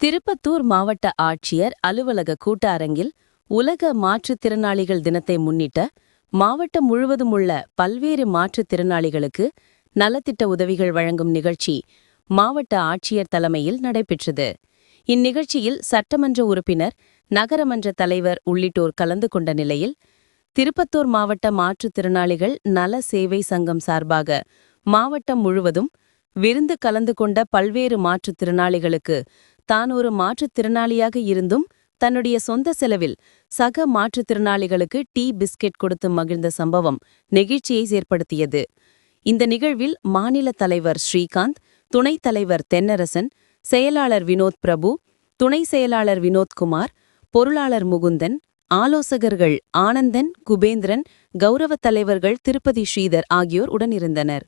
திருப்பத்தூர் மாவட்ட ஆட்சியர் அலுவலக கூட்ட அரங்கில் உலக மாற்றுத்திறனாளிகள் தினத்தை முன்னிட்ட மாவட்டம் முழுவதும் உள்ள பல்வேறு மாற்றுத்திறனாளிகளுக்கு நலத்திட்ட உதவிகள் வழங்கும் நிகழ்ச்சி மாவட்ட ஆட்சியர் தலைமையில் நடைபெற்றது. இந்நிகழ்ச்சியில் சட்டமன்ற உறுப்பினர் நகரமன்ற தலைவர் உள்ளிட்டோர் கலந்து கொண்ட நிலையில் திருப்பத்தூர் மாவட்ட மாற்றுத்திறனாளிகள் நல சேவை சங்கம் சார்பாக மாவட்டம் முழுவதும் விருந்து கலந்து கொண்ட பல்வேறு மாற்றுத்திறனாளிகளுக்கு தான் ஒரு மாற்றுத்திறனாளியாக இருந்தும் தன்னுடைய சொந்த செலவில் சக மாற்றுத்திறனாளிகளுக்கு டீ பிஸ்கெட் கொடுத்து மகிழ்ந்த சம்பவம் நெகிழ்ச்சியை ஏற்படுத்தியது. இந்த நிகழ்வில் மாநில தலைவர் ஸ்ரீகாந்த் துணைத் தலைவர் தென்னரசன் செயலாளர் வினோத் பிரபு துணை செயலாளர் வினோத்குமார் பொருளாளர் முகுந்தன் ஆலோசகர்கள் ஆனந்தன் குபேந்திரன் கௌரவ தலைவர்கள் திருப்பதி ஸ்ரீதர் ஆகியோர் உடனிருந்தனர்.